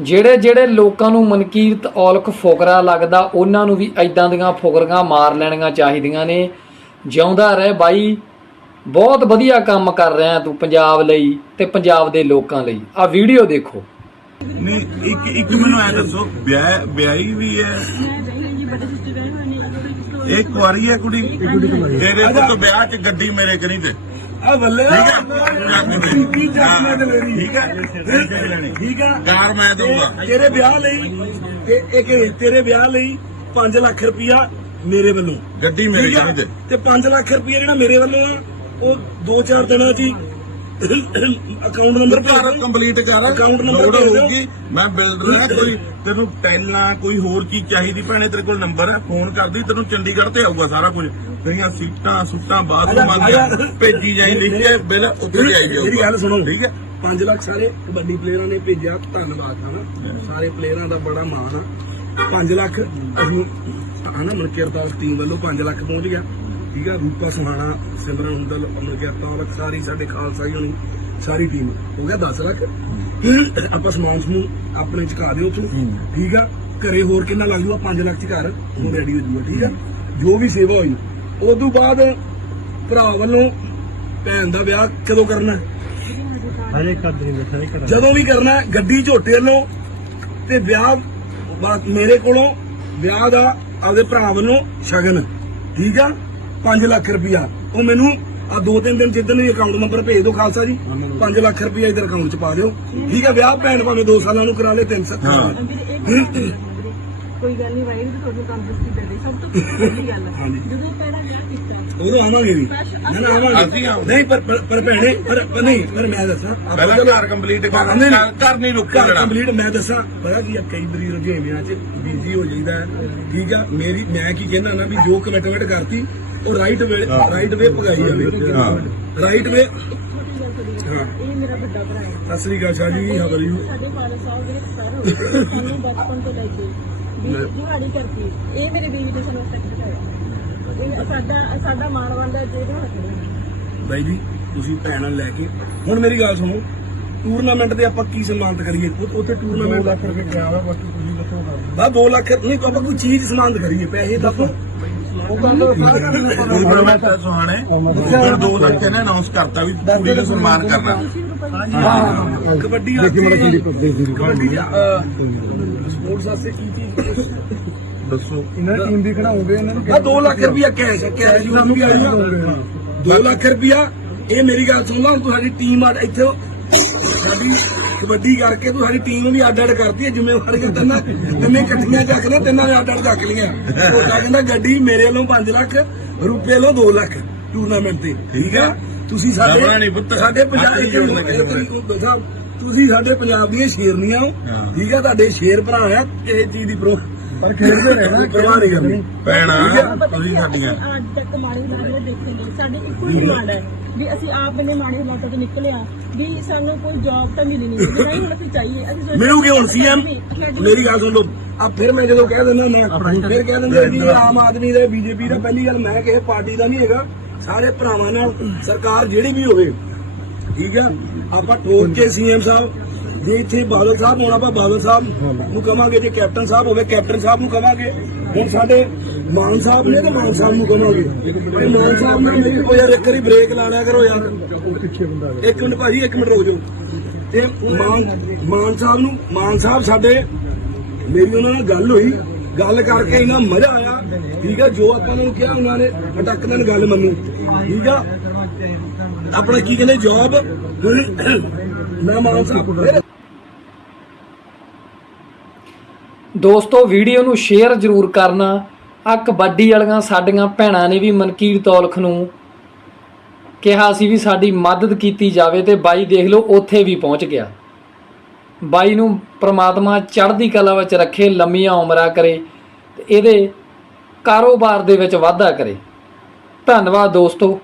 ਜਿਹੜੇ ਜਿਹੜੇ ਲੋਕਾਂ ਨੂੰ ਮਨਕੀਰਤ ਔਲਖ ਫੁਕਰਾ ਲੱਗਦਾ ਉਹਨਾਂ ਨੂੰ ਵੀ ਐਦਾਂ ਦੀਆਂ ਫੁਕਰੀਆਂ ਮਾਰ ਲੈਣੀਆਂ ਚਾਹੀਦੀਆਂ ਨੇ। ਜਿਉਂਦਾ ਰਹਿ ਬਾਈ ਬਹੁਤ ਵਧੀਆ ਕੰਮ ਕਰ ਰਿਹਾ ਤੂੰ ਪੰਜਾਬ ਲਈ ਤੇ ਪੰਜਾਬ ਦੇ ਲੋਕਾਂ ਲਈ। ਆ ਵੀਡੀਓ ਦੇਖੋ। ਨਹੀਂ ਇੱਕ ਇੱਕ ਮੈਨੂੰ ਐ ਦੱਸੋ ਵਿਆਹ ਵਿਆਹੀ ਵੀ ਹੈ? ਇਹ ਕੁਆਰੀ ਹੈ ਕੁੜੀ? ਤੇਰੇ ਕੋਲ ਵਿਆਹ ਚ ਗੱਡੀ ਮੇਰੇ ਕਰੀ ਤੇ। ਆ ਬੱਲੇ। ਠੀਕ ਹੈ ਠੀਕ ਹੈ। ਠੀਕ ਆ ਕਾਰ ਮੈਂ ਦਊਂਗਾ। ਤੇਰੇ ਵਿਆਹ ਲਈ ਇਹ ਇੱਕ ਤੇਰੇ ਵਿਆਹ ਲਈ 5 ਲੱਖ ਰੁਪਇਆ ਮੇਰੇ ਵੱਲੋਂ। ਗੱਡੀ ਮੇਰੇ? ਕਰੀ ਤੇ ਤੇ 5 ਲੱਖ ਰੁਪਇਆ ਜਿਹੜਾ ਮੇਰੇ ਵੱਲੋਂ ਉਹ 2-4 ਦਿਨਾਂ ਚ ਅਕਾਊਂਟ ਨੰਬਰ ਘਰ ਕੰਪਲੀਟ ਕਰ। ਲੋੜ ਭੇਜ ਦਿਓ। ਹੋਊਗੀ ਮੈਂ ਬਿਲਡਰ ਆ ਕੋਈ ਤੈਨੂੰ ਟੈਲਾਂ ਕੋਈ ਹੋਰ ਚੀਜ਼ ਚਾਹੀਦੀ ਭੈਣੇ ਤੇਰੇ ਕੋਲ ਨੰਬਰ ਹੈ ਫੋਨ ਕਰਦੀ ਤੈਨੂੰ ਚੰਡੀਗੜ੍ਹ ਤੇ ਆਊਗਾ ਸਾਰਾ ਕੁਝ। ਤੇਰੀਆਂ ਸੀਟਾਂ ਸੁੱਟਾਂ ਬਾਥਰੂਮ ਆਂਦੀਆਂ। ਭੇਜੀ ਜਾਈ ਲਿਖ ਕੇ ਬਿੱਲ ਉੱਥੇ ਜਾਈ ਜਾਊਗਾ। ਮੇਰੀ ਗੱਲ ਸੁਣੋ। ਠੀਕ ਹੈ? 5 ਲੱਖ ਸਾਰੇ ਕਬੱਡੀ ਪਲੇਅਰਾਂ ਨੇ ਭੇਜਿਆ ਧੰਨਵਾਦ ਹਨਾ? ਸਾਰੇ ਪਲੇਅਰਾਂ ਦਾ ਬੜਾ ਮਾਣ ਆ। 5 ਲੱਖ ਹਨਾ ਮਨਕੀਰਤਾਲ ਟੀਮ ਵੱਲੋਂ 5 ਲੱਖ ਪਹੁੰਚ ਗਿਆ। ਠੀਕ ਆ? ਰੂਪਾ ਸੁਹਾਣਾ ਸਿਮਰਨ ਹੁੰਦਲ ਮਨਕੀਰਤਾਲ ਸਾਰੀ ਸਾਡੇ ਖਾਲਸਾ ਹੋਣੀ ਸਾਰੀ ਟੀਮ ਹੋ ਗਿਆ 10 ਲੱਖ? ਆਪਾਂ ਸਮਾਨ ਸਮੂਹ ਆਪਣੇ ਚੁਕਾ ਦਿਓ ਉੱਥੋਂ। ਠੀਕ ਆ? ਘਰੇ ਹੋਰ ਕਿੰਨਾ ਲੱਗ ਜੂਗਾ? 5 ਲੱਖ ਚ ਘਰ। ਉਹ ਰੈਡੀ ਹੋ ਜੂਗਾ ਠੀਕ ਆ? ਜੋ ਵੀ ਸੇਵਾ ਹੋਈ ਉਸ ਤੋਂ ਬਾਅਦ ਭਰਾ ਵੱਲੋਂ ਭੈਣ ਦਾ ਵਿਆਹ ਕਦੋਂ ਕਰਨਾ? ਹਰੇ ਕਦਰੀ ਕਰਾਂ ਜਦੋਂ ਵੀ ਕਰਨਾ ਗੱਡੀ ਝੋਟੇ ਵੱਲੋਂ ਤੇ ਵਿਆਹ ਮੇਰੇ ਕੋਲੋਂ ਵਿਆਹ ਦਾ ਆਪਦੇ ਭਰਾ ਵੱਲੋਂ ਸ਼ਗਨ। ਠੀਕ ਆ? 5 ਲੱਖ ਰੁਪਇਆ। ਉਹ ਮੈਨੂੰ ਆ ਦੋ ਤਿੰਨ ਦਿਨ ਜਿੱਦਣ ਵੀ ਅਕਾਊਂਟ ਨੰਬਰ ਭੇਜ ਦਿਓ ਖਾਲਸਾ ਜੀ 5 ਲੱਖ ਰੁਪਇਆ ਇਧਰ ਅਕਾਊਂਟ 'ਚ ਪਾ ਦਿਓ। ਠੀਕ ਆ ਵਿਆਹ ਭੈਣ ਭਾਵੇਂ 2 ਸਾਲਾਂ ਨੂੰ ਕਰਾ ਲੇ 3 ਸਾਲ ਹਾਂ। ਕੋਈ ਗੱਲ ਨਹੀਂ ਵਾਹਿਗੁਰੂ ਜੀ ਤੁਹਾਨੂੰ ਤੰਦਰੁਸਤੀ ਦੇ ਦੇ। ਸਭ ਤੋਂ ਵੱਡੀ ਗੱਲ ਹੈ ਹਾਂਜੀ। ਜਦੋਂ ਪਹਿਲਾ ਵਿਆਹ ਕੀਤਾ ਉਦੋਂ ਆਵਾਂਗੇ ਵੀ ਨਾ ਨਾ ਆਵਾਂਗੇ। ਅਸੀਂ ਆਵਾਂਗੇ। ਨਹੀਂ ਪਰ ਪਰ- ਪਰ ਭੈਣੇ ਪਰ ਪਰ ਨਹੀਂ ਪਰ ਮੈਂ ਦੱਸਾਂ। ਆਪਾਂ ਪਹਿਲਾਂ ਘਰ ਕੰਪਲੀਟ ਕਰ ਨਹੀਂ, ਨਹੀਂ। ਘਰ ਨਹੀਂ ਰੁਕਿਆ ਘਰ ਕੰਪਲੀਟ ਮੈਂ ਦੱਸਾਂ ਪਤਾ ਕੀ ਆ ਕਈ ਵਾਰੀ ਰੁਝੇਵਿਆਂ 'ਚ ਬਿਜ਼ੀ ਹੋ ਜਾਈਦਾ ਹੈ। ਠੀਕ ਆ ਮੇਰੀ ਮੈਂ ਕੀ ਕਹਿਣਾ ਨਾ ਵੀ ਜੋ ਕਮਿਟਮੈਂਟ ਕਰਤੀ ਉਹ ਰਾਈਟ ਵੇ ਰਾਈਟ ਵੇ ਭਗਾਈ ਜਾਵੇ। ਹਾਂ। ਰਾਈਟ ਵੇ ਹਾਂ। ਇਹ ਮੇਰਾ ਵੱਡਾ ਭਰਾ ਹੈ। ਸਤਿ ਸ੍ਰੀ ਅਕਾਲ Shah ji how are you ਸਾਡੇ ਫਾਦਰ ਸਾਹਿਬ ਜਿਹੜੇ ਹੋ ਗਏ। ਬਚਪਨ ਤੋਂ ਲੈ ਕੇ ਦਿਹਾੜੀ ਕਰਤੀ ਇਹ ਮੇਰੇ ਬੀਵੀ ਦੇ ਸਾਨੂੰ ਤੱਕ ਬਿਠਾਇਆ ਇਹ ਸਾਡਾ ਸਾਡਾ ਮਾਣ ਬੰਦਾ ਜਿਹੜੇ ਹੁਣ ਖੜੇ ਬਾਈ ਜੀ ਤੁਸੀਂ ਭੈਣਾਂ ਲੈ ਕੇ ਹੁਣ ਮੇਰੀ ਗੱਲ ਸੁਣੋ ਟੂਰਨਾਮੈਂਟ ਦੇ ਆਪਾਂ ਕੀ ਸਨਮਾਨਿਤ ਕਰੀਏ? ਉੱਥੇ ਟੂਰਨਾਮੈਂਟ ਲੱਖ ਰੁਪਏ ਪਿਆ ਹੋਇਆ ਬਾਕੀ ਤੁਸੀਂ ਦੱਸੋ ਬਾ 2 ਲੱਖ ਨਹੀਂ ਆਪਾਂ ਕੋਈ ਚੀਜ਼ ਸਨਮਾਨਿਤ ਕਰੀਏ ਪੈਸੇ ਤਾਂ ਉਹ ਗੱਲ ਟੂਰਨਾਮੈਂਟ ਸੁਹਾਣੇ ਹੁਣ ਦੋ ਲੱਖ ਨੇ ਅਨਾਉਂਸ ਕਰਤਾ ਵੀ ਕੁੜੀ ਨੂੰ ਸਨਮਾਨ ਕਰਨਾ। ਹਾਂ। ਕਬੱਡੀ ਵਾਸਤੇ ਕਬੱਡੀ ਸਪੋਰਟਸ ਵਾਸਤੇ ਕੀ ਕੀ ਦੱਸੋ। ਇਹਨਾਂ ਟੀਮ ਵੀ ਖੜਾਉਂਗੇ ਇਹਨਾਂ ਨੂੰ ਆ 2 ਲੱਖ ਰੁਪਇਆ ਕੈਸ਼ ਕੈਸ਼ ਨੂੰ ਵੀ ਆਈ 2 ਲੱਖ ਰੁਪਇਆ ਇਹ ਮੇਰੀ ਗੱਲ ਸੁਣ ਲਾ ਹੁਣ ਤੂੰ ਸਾਡੀ ਟੀਮ ਆ ਇੱਥੇ ਸਾਡੀ ਕਬੱਡੀ ਕਰਕੇ ਤੂੰ ਸਾਡੀ ਟੀਮ ਵੀ ਅੱਡ ਅੱਡ ਕਰਤੀ ਹੈ ਜ਼ਿੰਮੇਵਾਰੀ ਕਿ ਤੈਨਾਂ ਤਿੰਨੇ ਇਕੱਠੀਆਂ ਚੱਕ ਲਿਆ ਤਿੰਨਾਂ ਨੇ ਅੱਡ ਅੱਡ ਚੱਕ ਲੀਆਂ ਛੋਟਾ ਕਹਿੰਦਾ ਗੱਡੀ ਮੇਰੇ ਵੱਲੋਂ 5 ਲੱਖ ਰੁਪਏ ਵੱਲੋਂ 2 ਲੱਖ ਟੂਰਨਾਮੈਂਟ ਤੇ। ਠੀਕ ਆ? ਤੁਸੀਂ ਰਬੜਾ ਸਾਡੇ ਨਹੀਂ ਪੁੱਤ। ਸਾਡੇ ਪੰਜਾਬ ਹੱਥ ਜੋੜ ਲੱਗੇ ਹੋਏ। ਸਾਹਿਬ ਤੁਸੀਂ ਸਾਡੇ ਪੰਜਾਬ ਦੀਆਂ ਸ਼ੇਰਨੀਆਂ ਹੋ। ਹਾਂ। ਠੀਕ ਆ ਤੁਹਾਡੇ ਸ਼ੇਰ ਭਰਾ ਆ ਕਿਸੇ ਚੀਜ਼ ਦੀ ਪ੍ਰੋ ਪਰ ਖੇਡਦੇ ਰਹਿਣਾ ਪਰਵਾਹ ਨਹੀਂ ਕਰਨੀ। ਭੈਣਾ ਤੁਸੀਂ ਸਾਡੀਆਂ ਅੱਜ ਤੱਕ ਮਾੜੇ ਹਾਲਾਤ ਦੇਖੇਂਗੇ ਸਾਡੀ ਇੱਕੋ ਹੀ ਡਿਮਾਂਡ ਹੈ ਵੀ ਅਸੀਂ ਆਪ ਨੇ ਮਾੜੇ ਹਾਲਾਤਾਂ ਤੋਂ ਨਿਕਲੇ ਆ ਵੀ ਸਾਨੂੰ ਕੋਈ ਜੌਬ ਤਾਂ ਮਿਲੀ ਨਹੀਂ। ਜਿਹੜਾ ਹੀ ਹੁਣ ਅਸੀਂ ਚਾਹੀਏ ਅਸੀਂ ਸੋਚਦੇ ਮਿਲੂਗੀ ਹੁਣ ਸੀਐਮ ਮੇਰੀ ਗੱਲ ਸੁਣ ਲਓ। ਆ ਫਿਰ ਮੈਂ ਜਦੋਂ ਕਹਿ ਦਿੰਦਾ ਮੈਂ ਫਿਰ ਕਹਿ ਦਿੰਦੇ ਵੀ ਆਮ ਆਦਮੀ ਦਾ ਬੀਜੇਪੀ ਦਾ ਪਹਿਲੀ ਗੱਲ ਮੈਂ ਕਿਸੇ ਪਾਰਟੀ ਦਾ ਨਹੀਂ ਹੈਗਾ। ਸਾਰੇ ਭਰਾਵਾਂ ਨਾਲ ਸਰਕਾਰ ਜਿਹੜੀ ਵੀ ਹੋਵੇ, ਠੀਕ ਆ? ਆਪਾਂ ਠੋਕ ਕੇ ਸੀਐਮ ਸਾਹਿਬ, ਜੇ ਇੱਥੇ ਬਾਦਲ ਸਾਹਿਬ ਹੋਣਾ, ਆਪਾਂ ਬਾਦਲ ਸਾਹਿਬ ਨੂੰ ਕਵਾਂਗੇ, ਜੇ ਕੈਪਟਨ ਸਾਹਿਬ ਹੋਵੇ, ਕੈਪਟਨ ਸਾਹਿਬ ਨੂੰ ਕਵਾਂਗੇ। ਹੁਣ ਸਾਡੇ ਮਾਨ ਸਾਹਿਬ ਨੇ ਤੇ ਮਾਨ ਸਾਹਿਬ ਨੂੰ ਕਵਾਂਗੇ। ਭਾਈ ਮਾਨ ਸਾਹਿਬ ਨੇ ਮੇਰੀ ਉਹ ਯਾਰ, ਇੱਕ ਵਾਰੀ ਬ੍ਰੇਕ ਲਾ ਲਿਆ ਕਰੋ ਯਾਰ। ਇੱਕ ਮਿੰਟ ਭਾਜੀ, ਇੱਕ ਮਿੰਟ ਰੁਕ ਜਾਓ। ਤੇ ਮਾਨ ਮਾਨ ਸਾਹਿਬ ਨੂੰ, ਮਾਨ ਸਾਹਿਬ ਸਾਡੇ, ਮੇਰੀ ਉਹਨਾਂ ਨਾਲ ਗੱਲ ਹੋਈ। ਗੱਲ ਕਰਕੇ ਇਹਨਾਂ ਮਜ਼ਾ ਆਇਆ। ਠੀਕ ਹੈ ਜੋ ਆਪਾਂ ਨੂੰ ਕਿਹਾ, ਉਹਨਾਂ ਨੇ ਅਟਕ ਨਾਲ ਗੱਲ ਮੰਨੀ। ਠੀਕ ਆ? ਆਪਣਾ ਕੀ ਕਹਿੰਦੇ ਜੌਬ ਮੈਂ ਮਾਨ ਦੋਸਤੋ, ਵੀਡੀਓ ਨੂੰ ਸ਼ੇਅਰ ਜ਼ਰੂਰ ਕਰਨਾ। ਆ ਕਬੱਡੀ ਵਾਲੀਆਂ ਸਾਡੀਆਂ ਭੈਣਾਂ ਨੇ ਵੀ ਮਨਕੀਰ ਤੌਲਖ ਨੂੰ ਕਿਹਾ ਸੀ ਵੀ ਸਾਡੀ ਮਦਦ ਕੀਤੀ ਜਾਵੇ ਤੇ ਬਾਈ ਦੇਖ ਲਓ, ਉੱਥੇ ਵੀ ਪਹੁੰਚ ਗਿਆ। ਬਾਈ ਨੂੰ ਪ੍ਰਮਾਤਮਾ ਚੜ੍ਹਦੀ ਕਲਾ ਵਿੱਚ ਰੱਖੇ, ਲੰਮੀਆਂ ਉਮਰਾਂ ਕਰੇ ਤੇ ਇਹਦੇ ਕਾਰੋਬਾਰ ਦੇ ਵਿੱਚ ਵਾਧਾ ਕਰੇ। ਧੰਨਵਾਦ ਦੋਸਤੋ।